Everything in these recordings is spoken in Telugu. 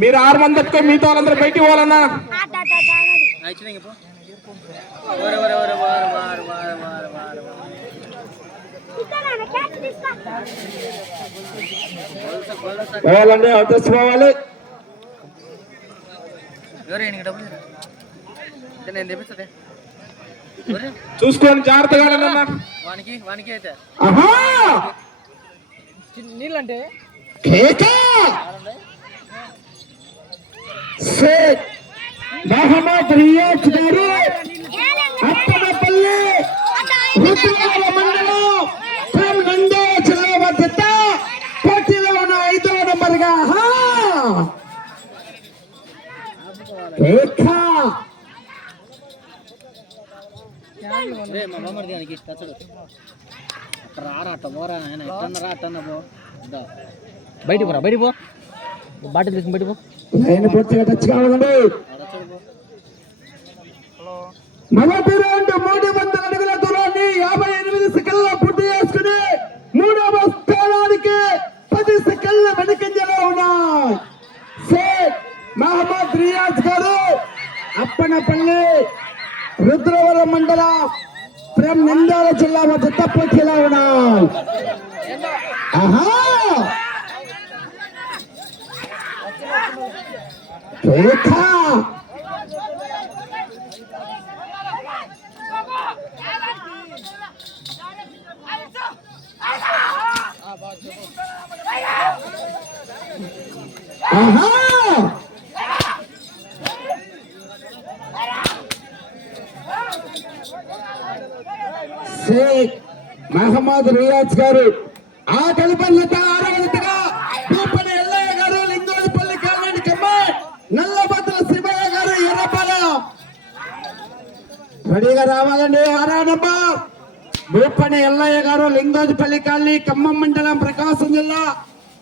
మీరు ఆరు మంది తట్టుకో మిగతా వాళ్ళందరూ బయటికి పోవాలన్నా? పోవాలండి పోవాలి. చూసుకొని జాగ్రత్తగా వానికి వానికి అయితే. నీళ్ళంటే కేక షేక్ మహమ్మద్ రియాజ్ గారు అప్పనపల్లి రుద్రాల మండలం ఫ్రమ్ నందే జిల్లా మధ్యత పోటీలో ఉన్న ఐదో నంబర్గా. ఆహా కేక రే మా బామ్మడి దానికి తచ్చడు అక్కడ రారా అట్ట పోరా ఆయన ఎట్టన్న రా అట్టన్న పో ఇద్దా. బయటికి పోరా బయటికి పో. బాటిల్ తీసుకుని బయటికి పో. పూర్తిగా టచ్ కావాలండి. మొదటి రౌండ్ మూడు వందల అడుగుల దూరాన్ని యాభై ఎనిమిది సెకండ్ల పూర్తి చేసుకుని మూడవ స్థానానికి పది సెకండ్ల వెనుకంజలో ఉన్నాయి. షేక్ మహమ్మద్ రియాజ్ గారు అప్పనపల్లి రుద్రవరం మండలం ఫ్రమ్ నంద్యాల జిల్లా మధ్య తప్పొచ్చేలా ఉన్నాయి. ఆహా! రేఖా! షేక్ మహమ్మద్ రియాజ్ గారు ఆ కలిపల్లత ఆరవలతగా పూపని ఎల్లయ్య గారు లింగోజపల్లి కాలనీ కమ్మ నల్లబద్దల శివయ్య గారు ఎర్రపాలెం. రెడీగా రావాలండి ఆరా నంబర్ భూపని ఎల్లయ్య గారు లింగోజపల్లి కాలనీ ఖమ్మం మండలం ప్రకాశం జిల్లా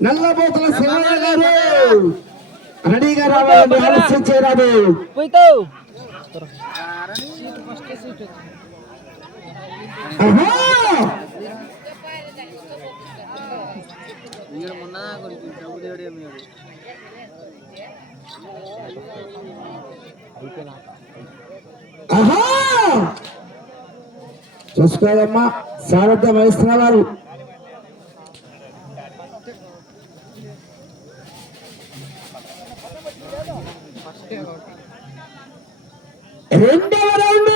నల్లబోతుల శివయ్య గారు రెడీగా రావాలండి ఆలస్యం చేయరాదు. పోయితావు ఆహా! మీరు మొన్న గురించి డబ్బు దేవుడే మీరు ఆహా! చూసుకోదమ్మా సారథ్యం వహిస్తున్నారు రెండవ రౌండ్.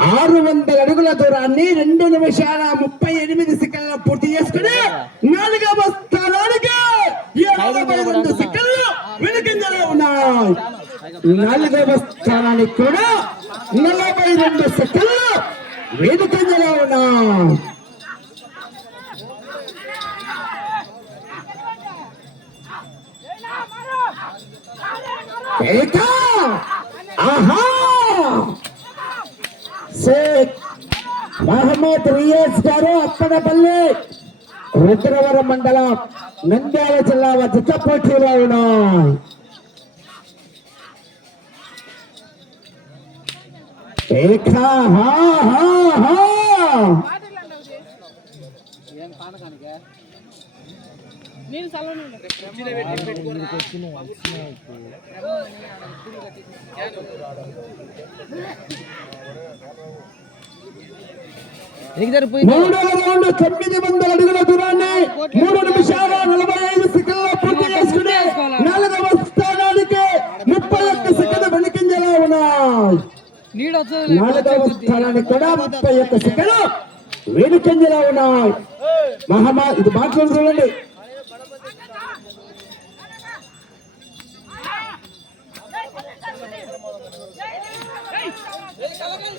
ఆరు వందల అడుగుల దూరాన్ని రెండు నిమిషాల ముప్పై ఎనిమిది సెకండ్ల పూర్తి చేసుకుని నాలుగవ స్థానానికి నలభై రెండు సెకండ్లు వెనుకంజలో ఉన్నాయి. నాలుగవ స్థానానికి కూడా నలభై రెండు సెకండ్లు వెనుకంజలో ఉన్నాయి. ఏకా! ఆహా షేక్ మహమ్మద్ రియాజ్ గారు అప్పనపల్లి రుద్రవరం మండలం నంద్యాల జిల్లా వద్ద పోటీలో ఉన్నాయి ఏకా! హా, హా, హా. నీకు రౌండ్ తొమ్మిది వందల అడుగుల దూరాన్ని మూడు నిమిషాల నలభై ఐదు సెకండ్ల పూర్తి చేసుకుని నాలుగవ స్థానానికి ముప్పై ఒక్క సెకండ్ వెనుకంజలో ఉన్నాయి నాలుగవ స్థానానికి కూడా ముప్పై ఒక్క సెకండ్ వెనుకంజలో ఉన్నాయి మహమ్మా ఇది మాట్లాడు చూడండి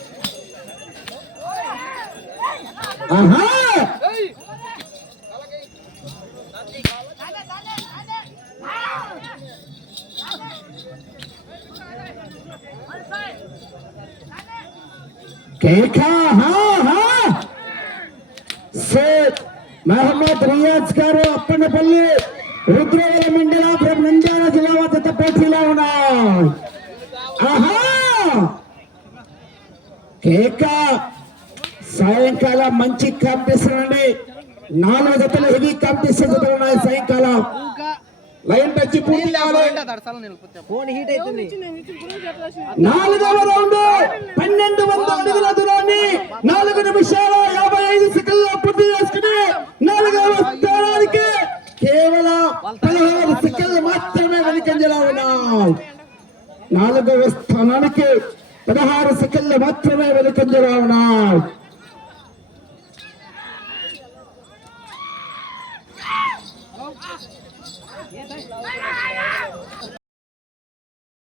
హా హా షేక్ మహమ్మద్ రియాజ్ గారు అప్పన్నపల్లి రుద్రవల మండలం from నంద్యాల జిల్లా వద్ద పోటీలో ఉన్నాయి ఆహా కేక సాయంకాలం మంచి కాంపిటీషన్ అండి. నాలుగు జతలు హెవీ కాంపిటీషన్ జతలు ఉన్నాయి సాయంకాలం. లైన్ టచ్ పూర్తి కావాలి. ఫోన్ హీట్ అవుతుంది. నాలుగవ రౌండ్ పన్నెండు వందల అడుగుల దూరాన్ని నాలుగు నిమిషాల యాభై ఐదు సెకండ్లో పూర్తి చేసుకుని నాలుగవ స్థానానికి కేవలం పదహారు సెకండ్లు మాత్రమే వెనుకంజలా ఉన్నాయి నాలుగవ స్థానానికి పదహారు సెకండ్లు మాత్రమే వెనుకంజలో ఉన్నాయి.